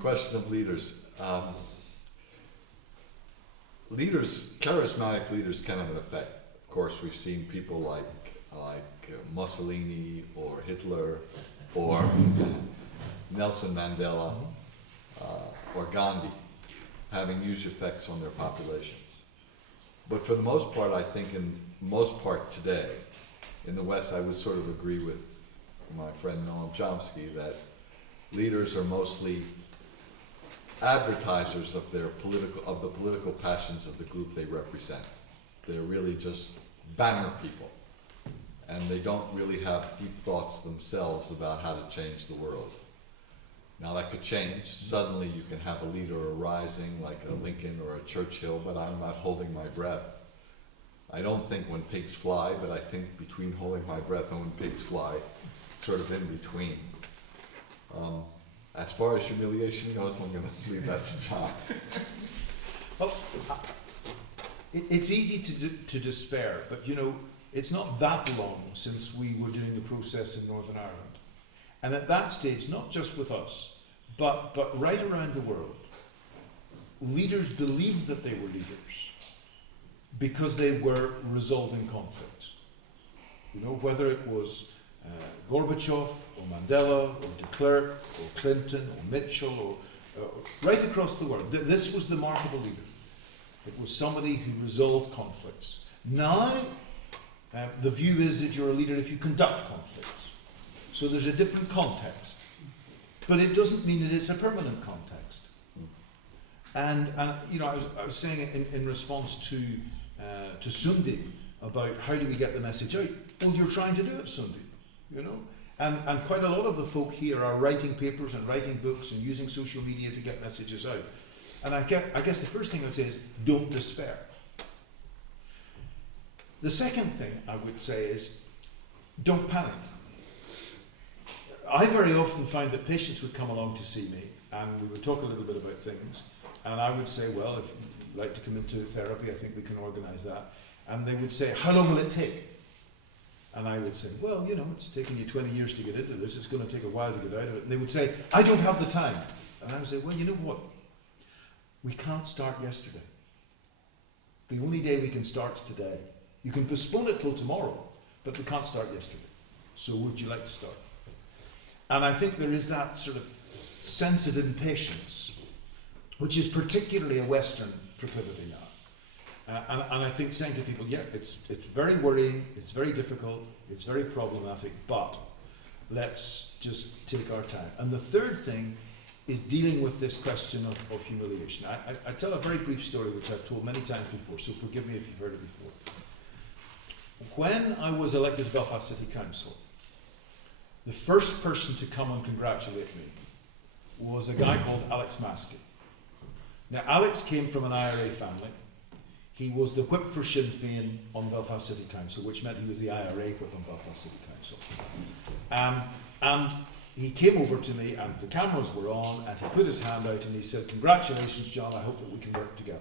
question of leaders. Charismatic leaders can have an effect. Of course, we've seen people like Mussolini or Hitler or Nelson Mandela or Gandhi having huge effects on their populations. But for the most part, I think in most part today, in the West, I would sort of agree with my friend Noam Chomsky that leaders are mostly advertisers of the political passions of the group they represent. They're really just banner people, and they don't really have deep thoughts themselves about how to change the world. Now that could change. Suddenly you can have a leader arising like a Lincoln or a Churchill, but I'm not holding my breath. I don't think when pigs fly, but I think between holding my breath and when pigs fly, sort of in between. As far as humiliation goes, I'm going to leave that to John. Well, it's easy to despair, but you know, it's not that long since we were doing the process in Northern Ireland. And at that stage, not just with us, but right around the world, leaders believed that they were leaders because they were resolving conflicts. You know, whether it was Gorbachev or Mandela or de Klerk or Clinton or Mitchell or right across the world, this was the mark of a leader. It was somebody who resolved conflicts. Now, the view is that you're a leader if you conduct conflicts. So there's a different context. But it doesn't mean that it's a permanent context. And you know, I was saying in response to Sundeep about how do we get the message out? Well, you're trying to do it, Sundeep, you know? And quite a lot of the folk here are writing papers and writing books and using social media to get messages out. And I guess the first thing I would say is, don't despair. The second thing I would say is, don't panic. I very often find that patients would come along to see me, and we would talk a little bit about things, and I would say, well, if you'd like to come into therapy, I think we can organise that. And they would say, how long will it take? And I would say, well, you know, it's taken you 20 years to get into this, it's going to take a while to get out of it. And they would say, I don't have the time. And I would say, well, you know what? We can't start yesterday. The only day we can start is today. You can postpone it till tomorrow, but we can't start yesterday. So would you like to start? And I think there is that sort of sense of impatience, which is particularly a Western proclivity now. And I think saying to people, yeah, it's very worrying, it's very difficult, it's very problematic, but let's just take our time. And the third thing is dealing with this question of humiliation. I tell a very brief story which I've told many times before, so forgive me if you've heard it before. When I was elected to Belfast City Council, the first person to come and congratulate me was a guy called Alex Maskey. Now, Alex came from an IRA family. He was the whip for Sinn Féin on Belfast City Council, which meant he was the IRA whip on Belfast City Council. And he came over to me, and the cameras were on, and he put his hand out and he said, congratulations, John, I hope that we can work together.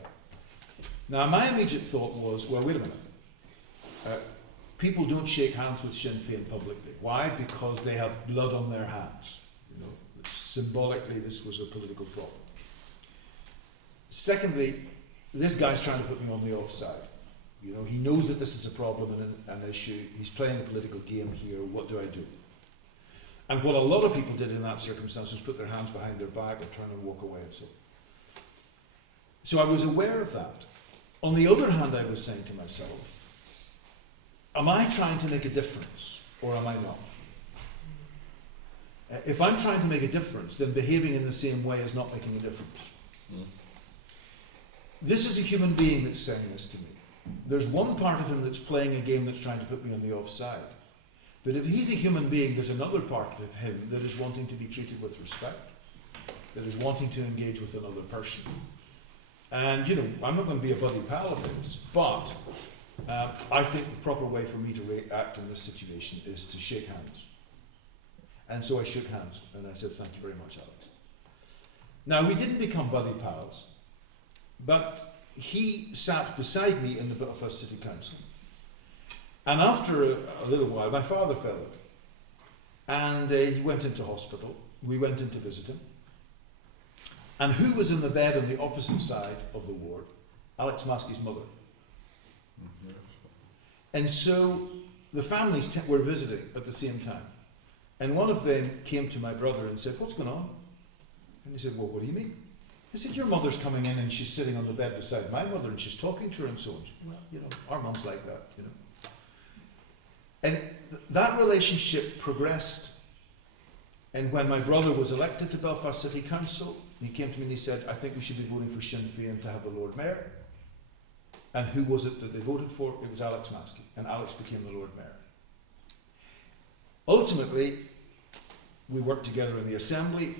Now, my immediate thought was, well, wait a minute. People don't shake hands with Sinn Féin publicly. Why? Because they have blood on their hands. You know, symbolically, this was a political problem. Secondly, this guy's trying to put me on the offside. You know, he knows that this is a problem and an issue. He's playing a political game here. What do I do? And what a lot of people did in that circumstance was put their hands behind their back and turn and walk away. So I was aware of that. On the other hand, I was saying to myself, am I trying to make a difference or am I not? If I'm trying to make a difference, then behaving in the same way is not making a difference. This is a human being that's saying this to me. There's one part of him that's playing a game that's trying to put me on the offside. But if he's a human being, there's another part of him that is wanting to be treated with respect, that is wanting to engage with another person. And, you know, I'm not going to be a buddy pal of his, but I think the proper way for me to react in this situation is to shake hands. And so I shook hands, and I said, thank you very much, Alex. Now, we didn't become buddy pals, but he sat beside me in the Belfast City Council. And after a little while, my father fell ill. And he went into hospital. We went in to visit him. And who was in the bed on the opposite side of the ward? Alex Maskey's mother. And so the families were visiting at the same time. And one of them came to my brother and said, "What's going on?" And he said, "Well, what do you mean?" He said, "Your mother's coming in and she's sitting on the bed beside my mother and she's talking to her and so on." Well, you know, our mum's like that, you know. And that relationship progressed. And when my brother was elected to Belfast City Council, he came to me and he said, "I think we should be voting for Sinn Féin to have the Lord Mayor." And who was it that they voted for? It was Alex Maskey. And Alex became the Lord Mayor. Ultimately, we worked together in the Assembly.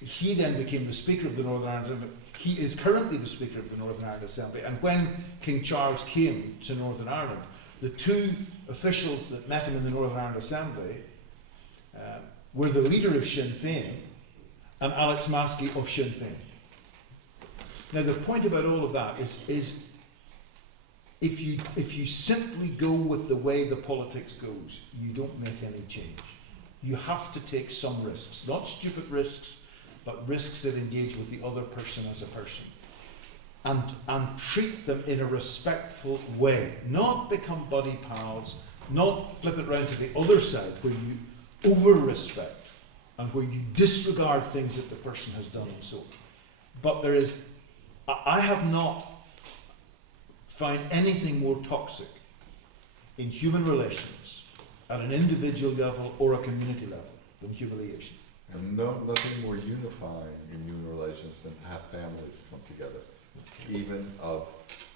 He then became the Speaker of the Northern Ireland Assembly. He is currently the Speaker of the Northern Ireland Assembly. And when King Charles came to Northern Ireland, the two officials that met him in the Northern Ireland Assembly were the leader of Sinn Féin and Alex Maskey of Sinn Féin. Now the point about all of that is if you simply go with the way the politics goes, you don't make any change. You have to take some risks, not stupid risks, but risks that engage with the other person as a person. And treat them in a respectful way. Not become buddy pals, not flip it round to the other side where you over-respect and where you disregard things that the person has done and so on. But I have not found anything more toxic in human relations at an individual level or a community level than humiliation. And nothing more unifying in human relations than to have families come together.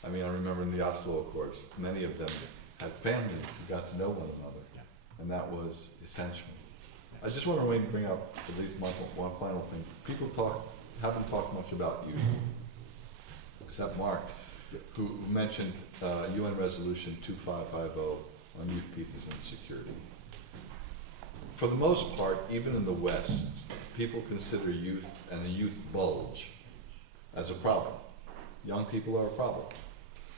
I remember in the Oslo Accords, many of them had families who got to know one another, and that was essential. I just want to bring up at least one final thing. People haven't talked much about youth, except Mark, who mentioned UN Resolution 2550 on youth, peace and security. For the most part, even in the West, people consider youth and the youth bulge as a problem. Young people are a problem.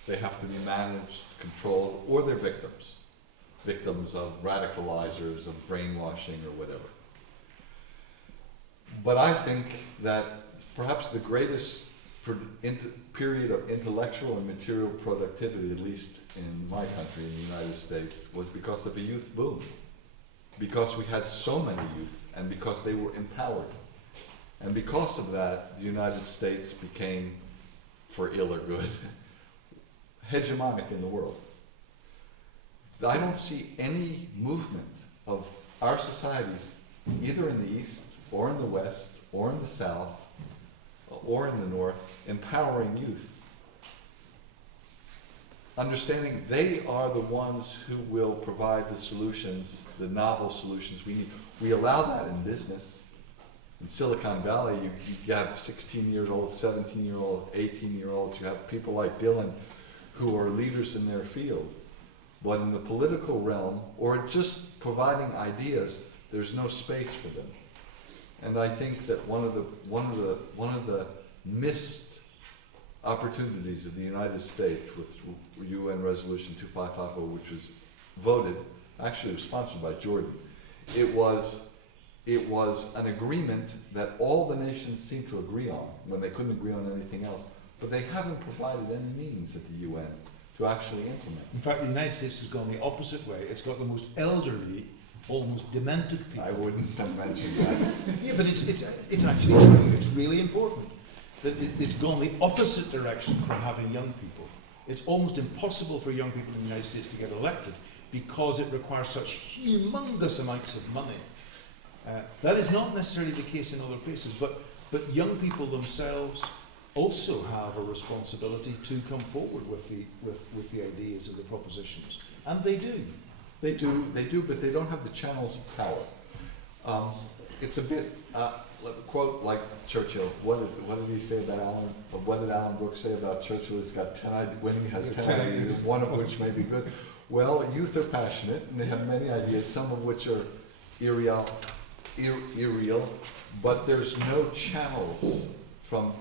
They have to be managed, controlled, or they're victims of radicalizers, of brainwashing, or whatever. But I think that perhaps the greatest period of intellectual and material productivity, at least in my country, in the United States, was because of a youth boom. Because we had so many youth, and because they were empowered. And because of that, the United States became, for ill or good, hegemonic in the world. I don't see any movement of our societies, either in the East, or in the West, or in the South, or in the North, empowering youth. Understanding they are the ones who will provide the solutions, the novel solutions we need. We allow that in business. In Silicon Valley, you have 16-year-olds, 17-year-olds, 18-year-olds. You have people like Dylan who are leaders in their field. But in the political realm, or just providing ideas, there's no space for them. And I think that one of the missed opportunities of the United States with UN Resolution 2550, which was voted, actually it was sponsored by Jordan. It was an agreement that all the nations seemed to agree on when they couldn't agree on anything else, but they haven't provided any means at the UN to actually implement. In fact, the United States has gone the opposite way. It's got the most elderly, almost demented people. I wouldn't have mentioned that. Yeah, but it's actually true. It's really important that it's gone the opposite direction from having young people. It's almost impossible for young people in the United States to get elected because it requires such humongous amounts of money. That is not necessarily the case in other places, but young people themselves also have a responsibility to come forward with the ideas and the propositions, and they do. They do, but they don't have the channels of power. It's a bit, quote like Churchill. What did he say about Alan? What did Alan Brooks say about Churchill? He's got 10 ideas. When he has 10 ideas, one of which may be good. Well, youth are passionate, and they have many ideas, some of which are irreal, but there's no channels from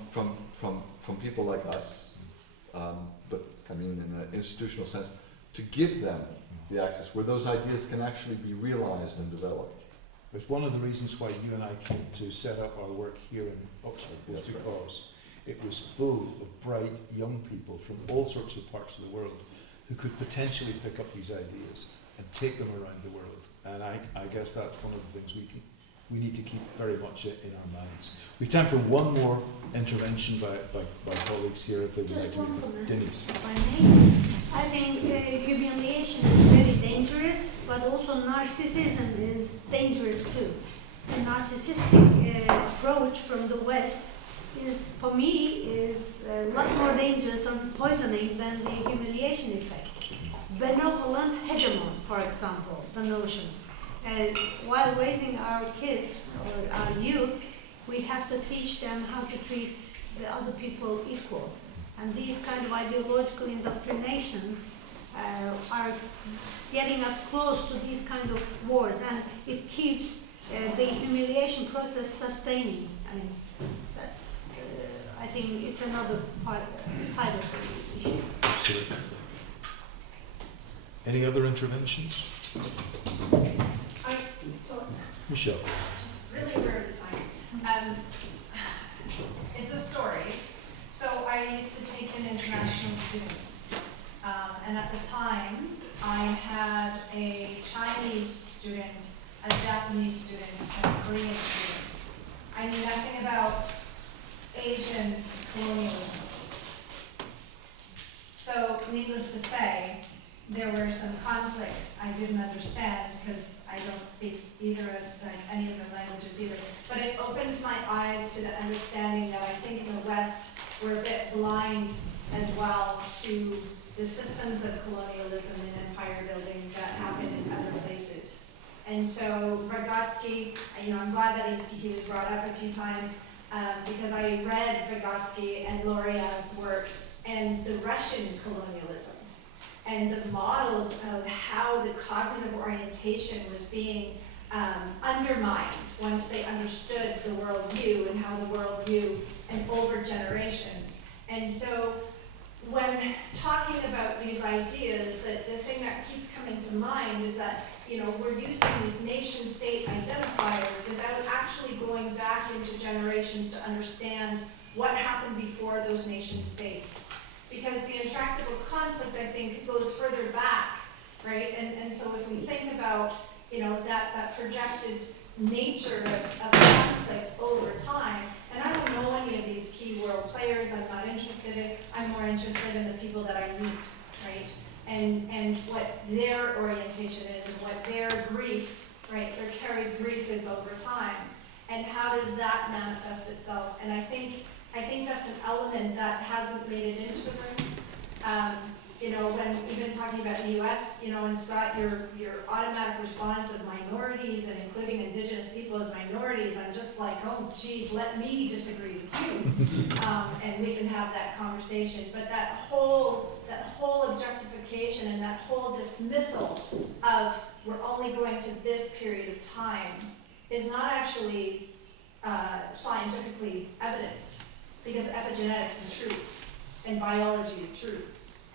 people like us, but I mean in an institutional sense, to give them the access where those ideas can actually be realized and developed. It's one of the reasons why you and I came to set up our work here in Oxford, was That's right. because it was full of bright young people from all sorts of parts of the world who could potentially pick up these ideas and take them around the world. And I guess that's one of the things we need to keep very much in our minds. We've time for one more intervention by colleagues here, if they would Just like to. one comment. Denise. If I may. I think humiliation is very dangerous, but also narcissism is dangerous too. The narcissistic approach from the West is, for me, is a lot more dangerous and poisoning than the humiliation effect. Benevolent hegemon, for example, the notion. While raising our kids or our youth, we have to teach them how to treat the other people equal. And these kind of ideological indoctrinations are getting us close to these kind of wars, and it keeps the humiliation process sustaining. I mean, that's, I think it's another side of the issue. Absolutely. Any other interventions? So, Michelle. just really rare at the time. It's a story. So I used to take in international students. And at the time, I had a Chinese student, a Japanese student, and a Korean student. I knew nothing about Asian colonialism. So needless to say, there were some conflicts I didn't understand because I don't speak either of any of the languages either. But it opened my eyes to the understanding that I think in the West we're a bit blind as well to the systems of colonialism and empire building that happen in other places. And so Vygotsky, I'm glad that he was brought up a few times because I read Vygotsky and Loria's work and the Russian colonialism, and the models of how the cognitive orientation was being undermined once they understood the worldview and how the worldview and over generations. And so when talking about these ideas, the thing that keeps coming to mind is that we're using these nation-state identifiers without actually going back into generations to understand what happened before those nation-states. Because the intractable conflict, I think, goes further back, right? And so if we think about, that projected nature of conflict over time, and I don't know any of these key world players, I'm not interested in, I'm more interested in the people that I meet, right? And what their orientation is and what their grief, right, their carried grief is over time. And how does that manifest itself? And I think that's an element that hasn't made it into the room. When even talking about the U.S., and Scott, your automatic response of minorities and including Indigenous people as minorities, I'm just like, oh, geez, let me disagree with you, and we can have that conversation. But that whole objectification and that whole dismissal of we're only going to this period of time is not actually scientifically evidenced. Because epigenetics is true, and biology is true,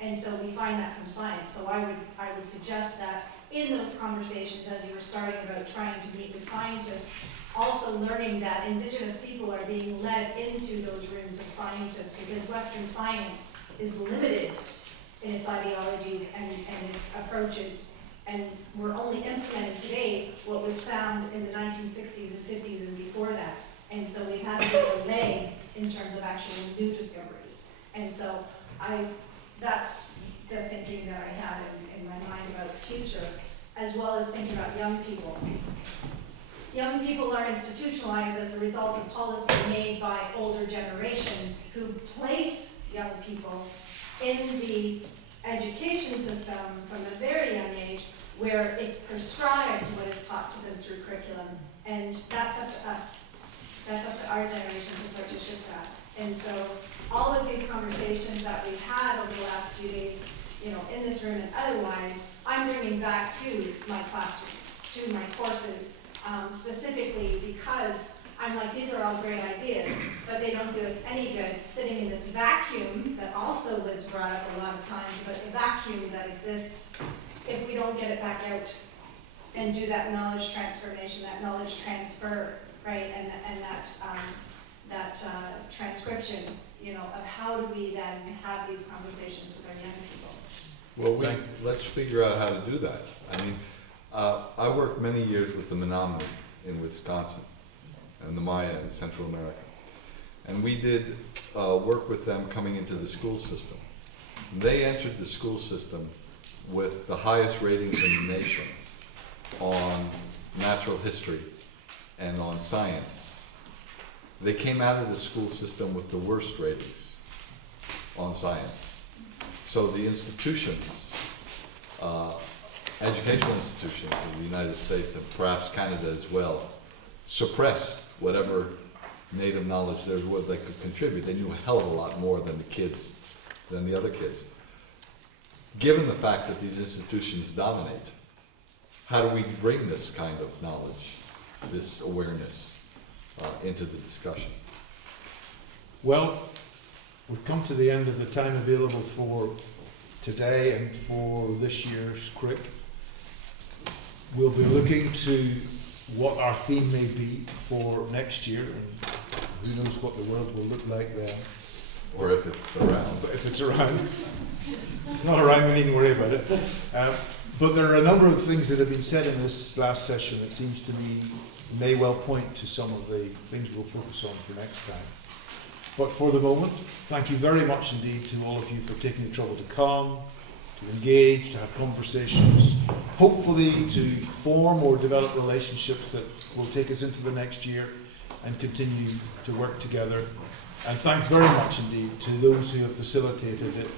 and so we find that from science. So I would suggest that in those conversations, as you were starting about trying to meet with scientists, also learning that Indigenous people are being led into those rooms of scientists, because Western science is limited in its ideologies and its approaches, and we're only implementing today what was found in the 1960s and 50s and before that. And so we've had a little leg in terms of actual new discoveries. And so that's the thinking that I had in my mind about the future, as well as thinking about young people. Young people are institutionalized as a result of policy made by older generations who place young people in the education system from a very young age where it's prescribed what is taught to them through curriculum. And that's up to us. That's up to our generation to start to shift that. And so all of these conversations that we've had over the last few days, in this room and otherwise, I'm bringing back to my classrooms, to my courses, specifically because I'm like, these are all great ideas, but they don't do us any good sitting in this vacuum that also was brought up a lot of times, but the vacuum that exists if we don't get it back out and do that knowledge transformation, that knowledge transfer, right? And that transcription, you know, of how do we then have these conversations with our young people. Well, let's figure out how to do that. I mean, I worked many years with the Menominee in Wisconsin and the Maya in Central America. And we did work with them coming into the school system. They entered the school system with the highest ratings in the nation on natural history and on science. They came out of the school system with the worst ratings on science. So the institutions, educational institutions in the United States and perhaps Canada as well, suppressed whatever native knowledge there was they could contribute. They knew a hell of a lot more than the other kids. Given the fact that these institutions dominate, how do we bring this kind of knowledge, this awareness, into the discussion? Well, we've come to the end of the time available for today and for this year's CRIC. We'll be looking to what our theme may be for next year, and who knows what the world will look like then. Or if it's around. But if it's around. It's not around, we needn't worry about it. But there are a number of things that have been said in this last session that seems to me may well point to some of the things we'll focus on for next time. But for the moment, thank you very much indeed to all of you for taking the trouble to come, to engage, to have conversations, hopefully to form or develop relationships that will take us into the next year and continue to work together. And thanks very much indeed to those who have facilitated it